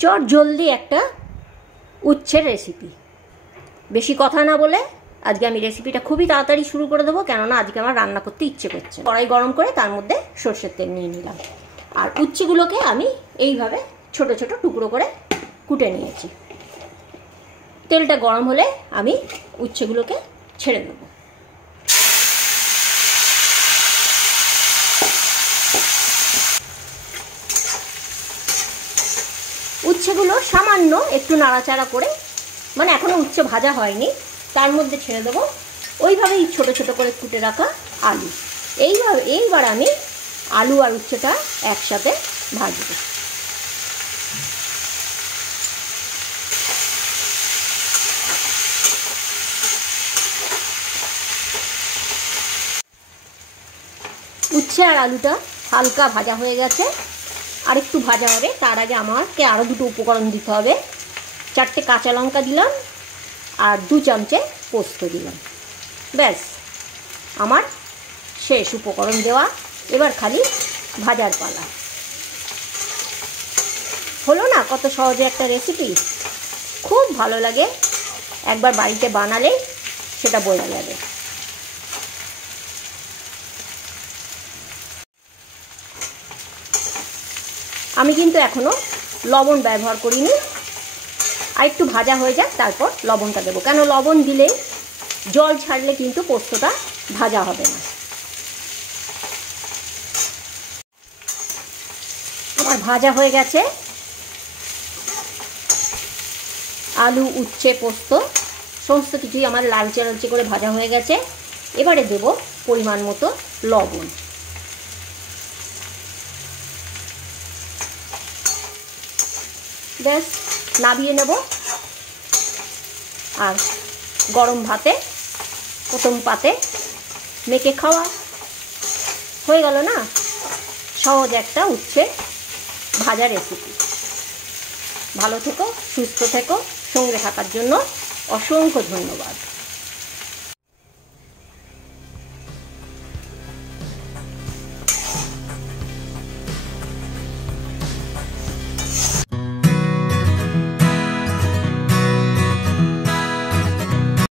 চট জলদি একটা উচ্ছের রেসিপি। বেশি কথা না বলে আজকে আমি রেসিপিটা খুবই তাড়াতাড়ি শুরু করে দেবো, কেননা আজকে আমার রান্না করতে ইচ্ছে করছে। কড়াই গরম করে তার মধ্যে সর্ষের তেল নিয়ে নিলাম, আর উচ্ছেগুলোকে আমি এইভাবে ছোট ছোট টুকরো করে কুটে নিয়েছি। তেলটা গরম হলে আমি উচ্ছেগুলোকে ছেড়ে দেবো। উচ্ছেগুলো সামান্য একটু নাড়াচাড়া করে, মানে এখনো উচ্ছে ভাজা হয়নি, তার মধ্যে ছেড়ে দেবো ওইভাবেই ছোট ছোট করে কুটে রাখা আলু। এইবার আমি আলু আর উচ্ছেটা একসাথে ভাজবো। উচ্ছে আর আলুটা হালকা ভাজা হয়ে গেছে, আর একটু ভাজা হবে। তার আগে আমাকে আরও দুটো উপকরণ দিতে হবে। 4টে কাঁচা লঙ্কা দিলাম আর 2 চামচে পোস্ত দিলাম। ব্যাস আমার শেষ উপকরণ দেওয়া। এবার খালি ভাজার পালা। হলো না কত সহজে একটা রেসিপি, খুব ভালো লাগে। একবার বাড়িতে বানালে সেটা বোঝা যাবে। আমি কিন্তু এখনো লবণ ব্যবহার করিনি, আর একটু ভাজা হয়ে যাক তারপর লবণটা দেবো, কেন লবণ দিলে জল ছাড়লে কিন্তু পোস্তটা ভাজা হবে না। আমার ভাজা হয়ে গেছে আলু, উচ্ছে, পোস্ত সমস্ত কিছুই আমার লালচে লালচে করে ভাজা হয়ে গেছে। এবারে দেব পরিমাণ মতো লবণ। ব্যাস নামিয়ে নেব, আর গরম ভাতে প্রথম পাতে মেখে খাওয়া হয়ে গেল না। সহজ একটা উচ্ছে ভাজা রেসিপি। ভালো থেকো, সুস্থ থেকো, সঙ্গে থাকার জন্য অসংখ্য ধন্যবাদ।